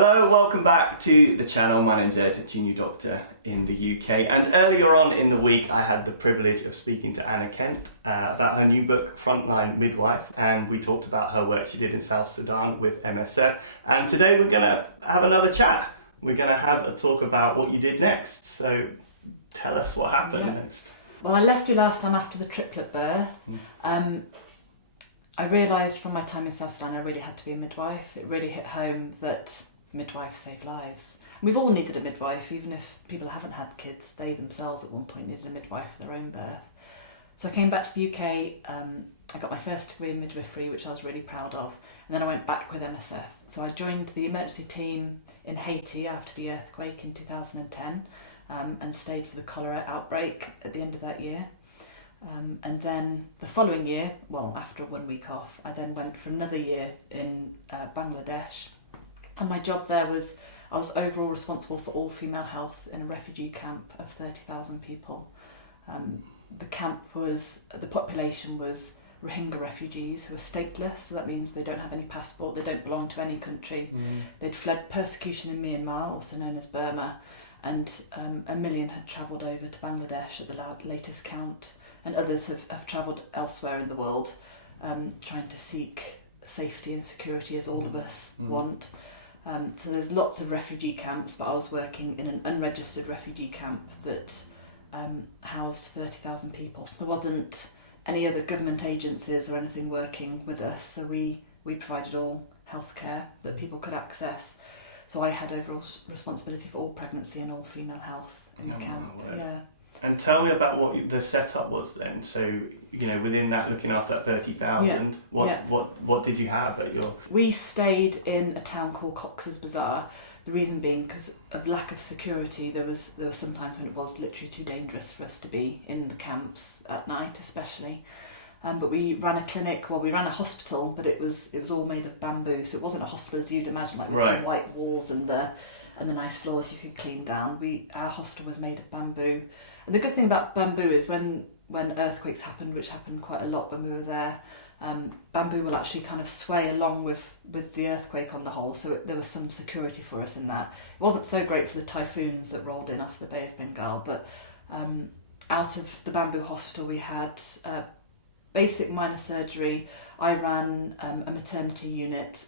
Hello, welcome back to the channel. My name's Ed, junior doctor in the UK, and earlier on in the week I had the privilege of speaking to Anna Kent about her new book, Frontline Midwife, and we talked about her work she did in South Sudan with MSF, and today we're going to have another chat. We're going to have a talk about what you did next, so tell us what happened next. Well, I left you last time after the triplet birth. I realised from my time in South Sudan I really had to be a midwife. It really hit home that midwives save lives. We've all needed a midwife, even if people haven't had kids. They themselves at one point needed a midwife for their own birth. So I came back to the UK, I got my first degree in midwifery, which I was really proud of, and then I went back with MSF. So I joined the emergency team in Haiti after the earthquake in 2010 and stayed for the cholera outbreak at the end of that year. And then the following year, well, after 1 week off, I then went for another year in Bangladesh. And my job there was, I was overall responsible for all female health in a refugee camp of 30,000 people. The population was Rohingya refugees who are stateless, so that means they don't have any passport, they don't belong to any country. They'd fled persecution in Myanmar, also known as Burma, and 1 million had travelled over to Bangladesh at the latest count, and others have travelled elsewhere in the world, trying to seek safety and security as all of us want. So there's lots of refugee camps, but I was working in an unregistered refugee camp that housed 30,000 people. There wasn't any other government agencies or anything working with us, so we provided all healthcare that people could access. So I had overall responsibility for all pregnancy and all female health in the camp. Yeah. And tell me about what the setup was then. So, within that, looking after that 30,000, what did you have at your... We stayed in a town called Cox's Bazar. The reason being because of lack of security. There were some times when it was literally too dangerous for us to be in the camps at night, especially. But we ran a clinic, we ran a hospital, but it was all made of bamboo, so it wasn't a hospital as you'd imagine, like with the white walls and the nice floors you could clean down. Our hospital was made of bamboo. And the good thing about bamboo is when earthquakes happened, which happened quite a lot when we were there, bamboo will actually kind of sway along with the earthquake on the whole, so there was some security for us in that. It wasn't so great for the typhoons that rolled in off the Bay of Bengal, but out of the bamboo hospital we had basic minor surgery. I ran a maternity unit.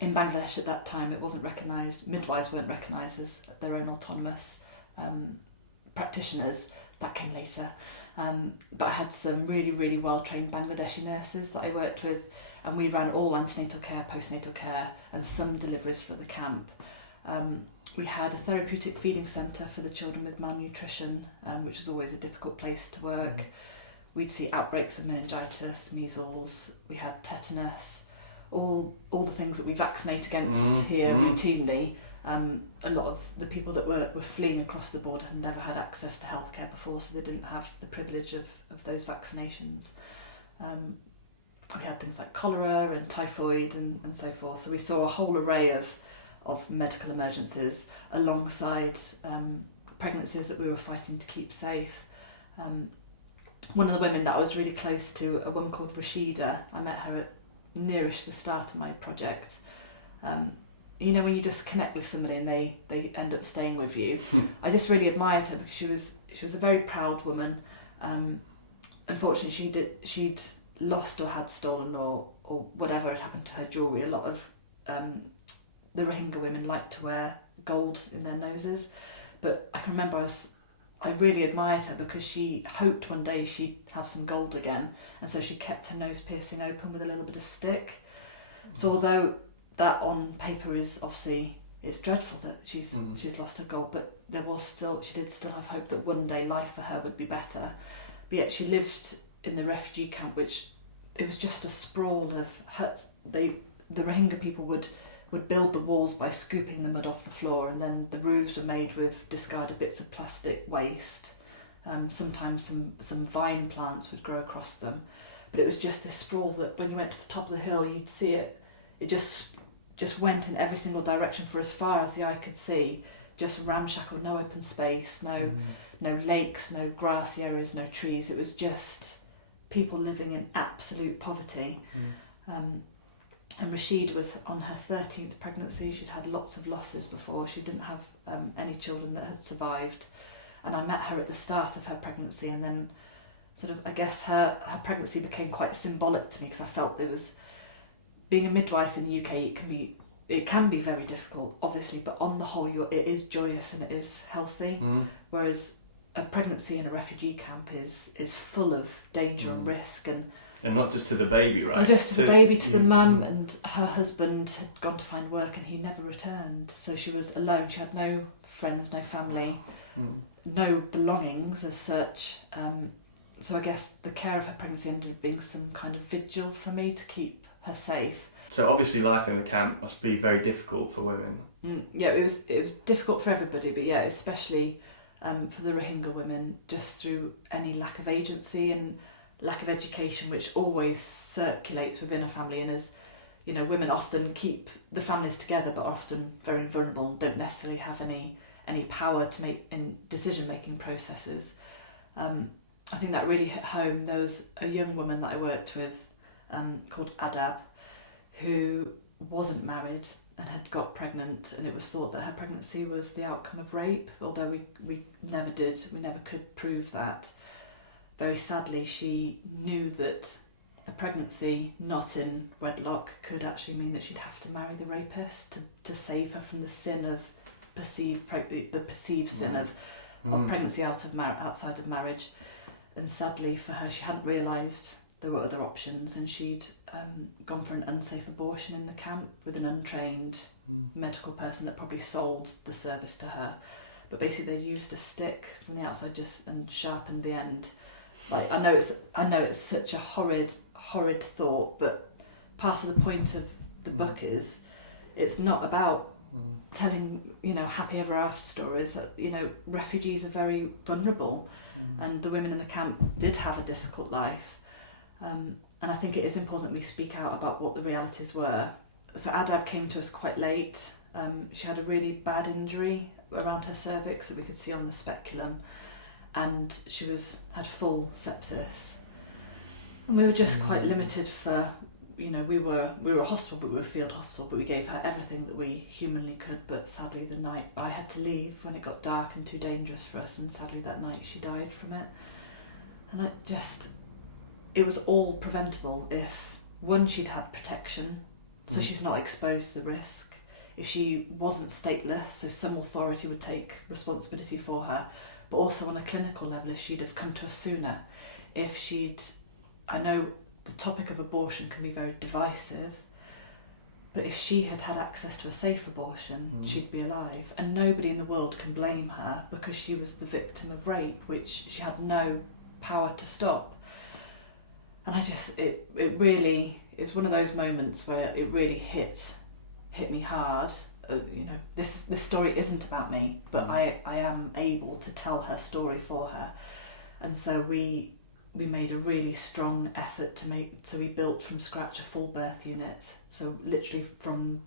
In Bangladesh at that time it wasn't recognised, midwives weren't recognised as their own autonomous practitioners. That came later. But I had some really, really well-trained Bangladeshi nurses that I worked with, and we ran all antenatal care, postnatal care, and some deliveries for the camp. We had a therapeutic feeding centre for the children with malnutrition, which was always a difficult place to work. We'd see outbreaks of meningitis, measles, we had tetanus, all the things that we vaccinate against here routinely. A lot of the people that were fleeing across the border had never had access to healthcare before, so they didn't have the privilege of those vaccinations. We had things like cholera and typhoid and so forth, so we saw a whole array of medical emergencies alongside pregnancies that we were fighting to keep safe. One of the women that I was really close to, a woman called Rashida, I met her at nearish the start of my project. When you just connect with somebody and they end up staying with you. I just really admired her because she was a very proud woman. Unfortunately she'd lost or had stolen or whatever had happened to her jewellery. A lot of the Rohingya women like to wear gold in their noses, but I can remember I really admired her because she hoped one day she'd have some gold again, and so she kept her nose piercing open with a little bit of stick. So although that on paper is obviously it's dreadful that she's lost her gold, but she did still have hope that one day life for her would be better. But yet she lived in the refugee camp, which it was just a sprawl of huts. The Rohingya people would build the walls by scooping the mud off the floor, and then the roofs were made with discarded bits of plastic waste. Sometimes some vine plants would grow across them, but it was just this sprawl that when you went to the top of the hill you'd see it just went in every single direction for as far as the eye could see, just ramshackle, no open space, no lakes, no grassy areas, no trees. It was just people living in absolute poverty. And Rashid was on her 13th pregnancy. She'd had lots of losses before. She didn't have any children that had survived. And I met her at the start of her pregnancy, and then sort of, I guess her pregnancy became quite symbolic to me, because I felt there was, being a midwife in the UK, it can be very difficult, obviously, but on the whole, it is joyous and it is healthy. Whereas a pregnancy in a refugee camp is full of danger and risk, and not just to the baby, right? Not just to the baby, to the mum, and her husband had gone to find work and he never returned. So she was alone. She had no friends, no family, no belongings as such. So I guess the care of her pregnancy ended up being some kind of vigil for me to keep her safe. So obviously life in the camp must be very difficult for women. Yeah, it was difficult for everybody, but yeah, especially for the Rohingya women, just through any lack of agency and lack of education, which always circulates within a family. And as you know, women often keep the families together, but are often very vulnerable and don't necessarily have any power to make in decision-making processes. I think that really hit home. There was a young woman that I worked with called Adab, who wasn't married and had got pregnant, and it was thought that her pregnancy was the outcome of rape, although we never could prove that. Very sadly, she knew that a pregnancy not in wedlock could actually mean that she'd have to marry the rapist to save her from the sin of perceived sin of pregnancy outside of marriage. And sadly for her, she hadn't realised there were other options, and she'd gone for an unsafe abortion in the camp with an untrained medical person that probably sold the service to her. But basically, they used a stick from the outside and sharpened the end. Like, I know it's such a horrid thought, but part of the point of the book is it's not about telling, happy ever after stories. Refugees are very vulnerable, and the women in the camp did have a difficult life. And I think it is important we speak out about what the realities were. So Adab came to us quite late. She had a really bad injury around her cervix that we could see on the speculum, and she had full sepsis. And we were just quite limited for, we were a hospital, but we were a field hospital, but we gave her everything that we humanly could. But sadly, the night I had to leave when it got dark and too dangerous for us, and sadly that night she died from it. And it was all preventable if, one, she'd had protection, so she's not exposed to the risk. If she wasn't stateless, so some authority would take responsibility for her, but also on a clinical level, if she'd have come to us sooner. I know the topic of abortion can be very divisive, but if she had had access to a safe abortion, she'd be alive. And nobody in the world can blame her, because she was the victim of rape, which she had no power to stop. And it really is one of those moments where it really hit me hard. This story isn't about me, but I am able to tell her story for her. And so we made a really strong effort so we built from scratch a full birth unit. So literally from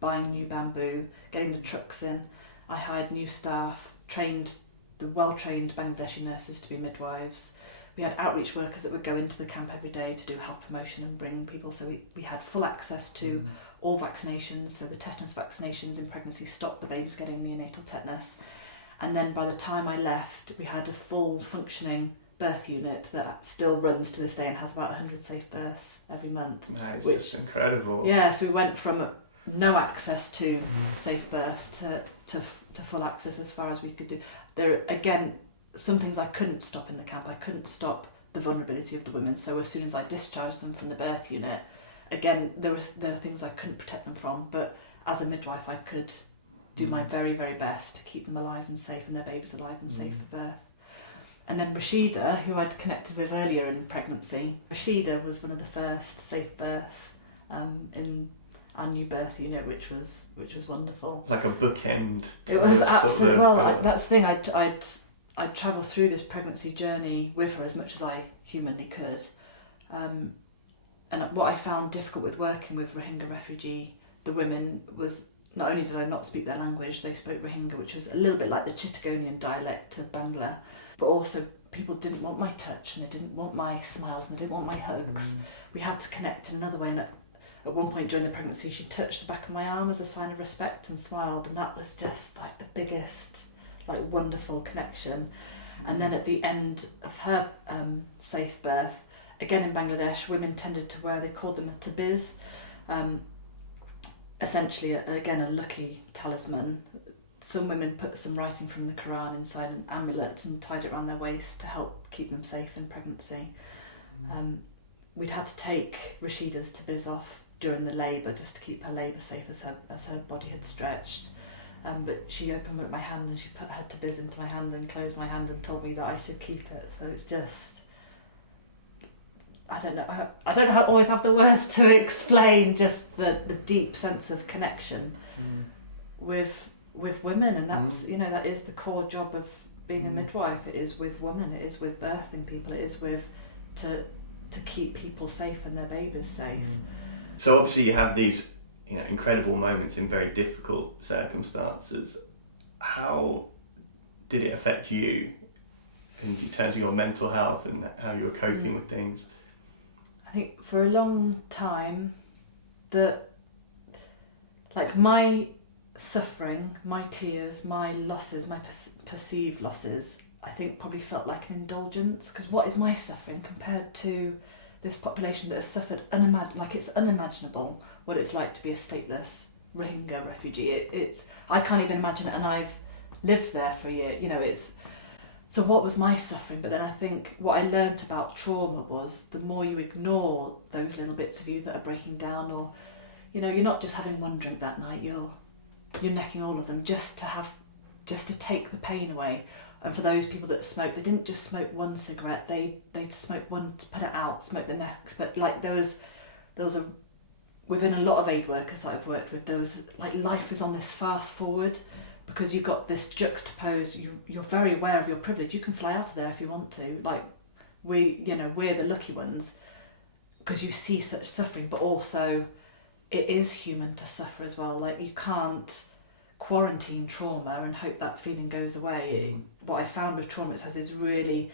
buying new bamboo, getting the trucks in, I hired new staff, trained the well-trained Bangladeshi nurses to be midwives. We had outreach workers that would go into the camp every day to do health promotion and bring people. So we had full access to all vaccinations. So the tetanus vaccinations in pregnancy stopped the babies getting neonatal tetanus. And then by the time I left, we had a full functioning birth unit that still runs to this day and has about 100 safe births every month. Nice, which is incredible. Yeah, so we went from no access to safe births to full access as far as we could do. There, again, some things I couldn't stop in the camp. I couldn't stop the vulnerability of the women. So as soon as I discharged them from the birth unit, again, there are things I couldn't protect them from. But as a midwife, I could do my very, very best to keep them alive and safe, and their babies alive and safe for birth. And then Rashida, who I'd connected with earlier in pregnancy, Rashida was one of the first safe births in our new birth unit, which was wonderful. Like a bookend. It was absolutely that's the thing. I'd travel through this pregnancy journey with her as much as I humanly could. And what I found difficult with working with Rohingya refugee, the women, was not only did I not speak their language, they spoke Rohingya, which was a little bit like the Chittagonian dialect of Bangla, but also people didn't want my touch, and they didn't want my smiles, and they didn't want my hugs. We had to connect in another way, and at one point during the pregnancy, she touched the back of my arm as a sign of respect and smiled, and that was just like the biggest, like, wonderful connection. And then at the end of her safe birth, again in Bangladesh, women tended to wear, they called them a tabiz, essentially again a lucky talisman. Some women put some writing from the Quran inside an amulet and tied it around their waist to help keep them safe in pregnancy. We'd had to take Rashida's tabiz off during the labour just to keep her labour safe as her body had stretched. But she opened up my hand and she put her tabiz into my hand and closed my hand and told me that I should keep it. So it's just, I don't know, always have the words to explain just the deep sense of connection with women, and that's, you know, that is the core job of being a midwife. It is with women, it is with birthing people, it is with to keep people safe and their babies safe. So obviously you have these, you know, incredible moments in very difficult circumstances. How did it affect you in terms of your mental health and how you were coping with things? I think for a long time that, like, my suffering, my tears, my losses, my perceived losses, I think probably felt like an indulgence, because what is my suffering compared to this population that has suffered it's unimaginable what it's like to be a stateless Rohingya refugee. It's I can't even imagine it, and I've lived there for a year, you know. It's so what was my suffering? But then I think what I learnt about trauma was the more you ignore those little bits of you that are breaking down, or, you know, you're not just having one drink that night, you're necking all of them just to take the pain away. And for those people that smoke, they didn't just smoke one cigarette, they'd smoke one to put it out, smoke the next. But like there was within a lot of aid workers that I've worked with, there was like life is on this fast forward, because you've got this juxtapose, you're very aware of your privilege, you can fly out of there if you want to, like we're the lucky ones, because you see such suffering, but also it is human to suffer as well. Like, you can't quarantine trauma and hope that feeling goes away. What I found with trauma, it has is really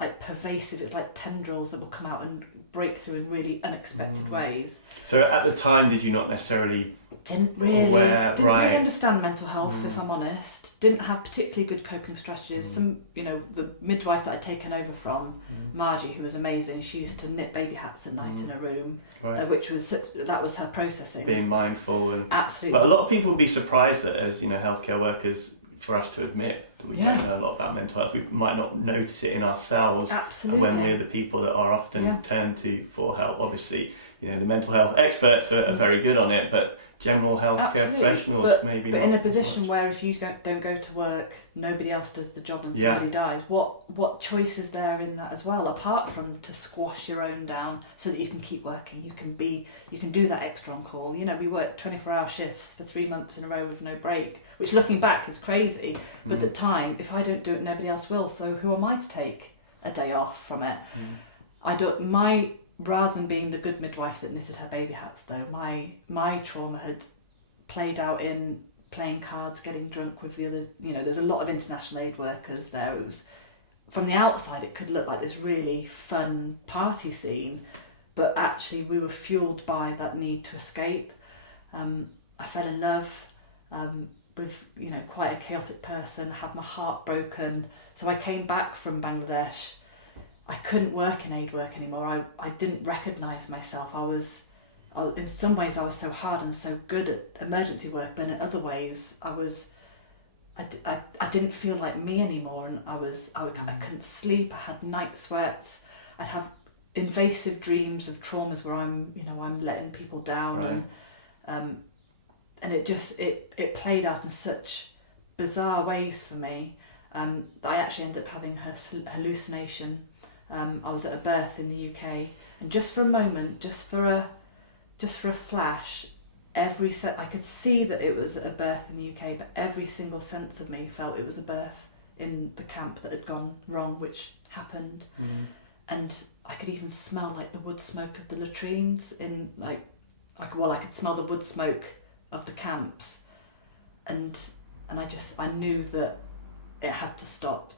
like pervasive. It's like tendrils that will come out and break through in really unexpected ways. So at the time, did you not necessarily didn't really understand mental health, if I'm honest. Didn't have particularly good coping strategies. Some, you know, the midwife that I'd taken over from, Margie, who was amazing, she used to knit baby hats at night in her room, that was her processing. Being mindful. And, absolutely. But a lot of people would be surprised that, as, you know, healthcare workers, for us to admit that we don't know a lot about mental health. We might not notice it in ourselves. Absolutely. When we're the people that are often turned to for help. Obviously, you know, the mental health experts are very good on it, but general healthcare professionals maybe not. But in a position where if you don't go to work, nobody else does the job and somebody dies, what choice is there in that as well, apart from to squash your own down so that you can keep working, you can do that extra on call. You know, we worked 24-hour shifts for 3 months in a row with no break, which looking back is crazy, but at the time, if I don't do it, nobody else will, so who am I to take a day off from it? Rather than being the good midwife that knitted her baby hats, though, my trauma had played out in playing cards, getting drunk with the other, you know, there's a lot of international aid workers there. It was, from the outside, it could look like this really fun party scene, but actually we were fueled by that need to escape. I fell in love with, you know, quite a chaotic person, had my heart broken. So I came back from Bangladesh. I couldn't work in aid work anymore. I didn't recognise myself. In some ways I was so hard and so good at emergency work, but in other ways I didn't feel like me anymore, and I couldn't sleep. I had night sweats. I'd have invasive dreams of traumas where I'm letting people down, and it played out in such bizarre ways for me that I actually ended up having a hallucination. I was at a birth in the UK, and just for a moment, just for a flash, I could see that it was a birth in the UK, but every single sense of me felt it was a birth in the camp that had gone wrong, which happened. And I could even smell like the wood smoke of the latrines I could smell the wood smoke of the camps, and I knew that it had to stop.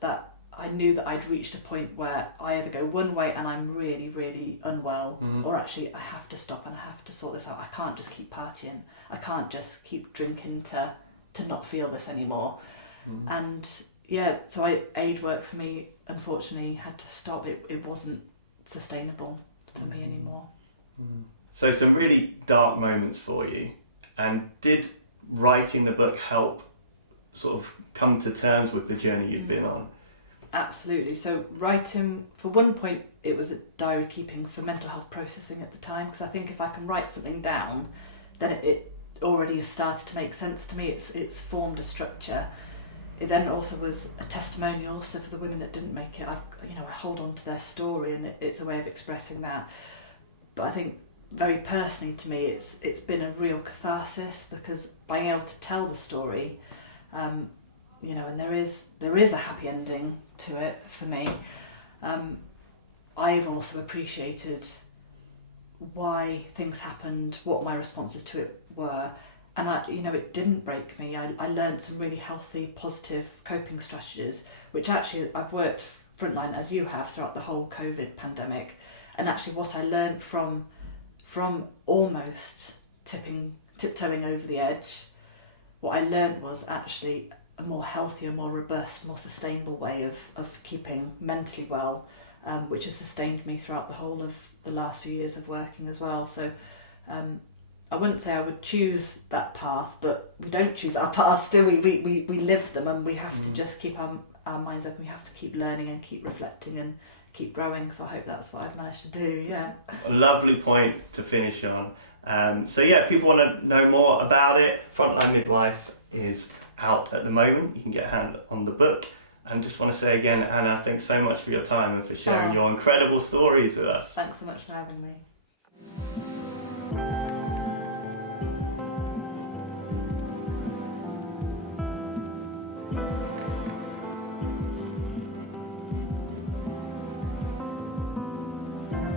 I knew that I'd reached a point where I either go one way and I'm really, really unwell, or actually I have to stop and I have to sort this out. I can't just keep partying. I can't just keep drinking to not feel this anymore. And yeah, so aid work for me, unfortunately, had to stop. It wasn't sustainable for me anymore. So some really dark moments for you. And did writing the book help sort of come to terms with the journey you'd been on? Absolutely. So writing, for one point, it was a diary keeping for mental health processing at the time, because I think if I can write something down, then it already has started to make sense to me. It's formed a structure. It then also was a testimonial also for the women that didn't make it. I hold on to their story, and it's a way of expressing that. But I think very personally to me, it's been a real catharsis, because being able to tell the story, and there is a happy ending to it for me. I've also appreciated why things happened, what my responses to it were, and it didn't break me. I learned some really healthy, positive coping strategies, which actually I've worked frontline as you have throughout the whole COVID pandemic, and actually what I learned from almost tiptoeing over the edge, what I learned was actually a more healthier, more robust, more sustainable way of keeping mentally well, which has sustained me throughout the whole of the last few years of working as well. So I wouldn't say I would choose that path, but we don't choose our paths, do we? We live them, and we have to just keep our minds open. We have to keep learning and keep reflecting and keep growing. So I hope that's what I've managed to do, yeah. A lovely point to finish on. People want to know more about it. Frontline Midwife is out at the moment. You can get a hand on the book. And just want to say again, Anna, thanks so much for your time and for sharing your incredible stories with us. Thanks so much for having me.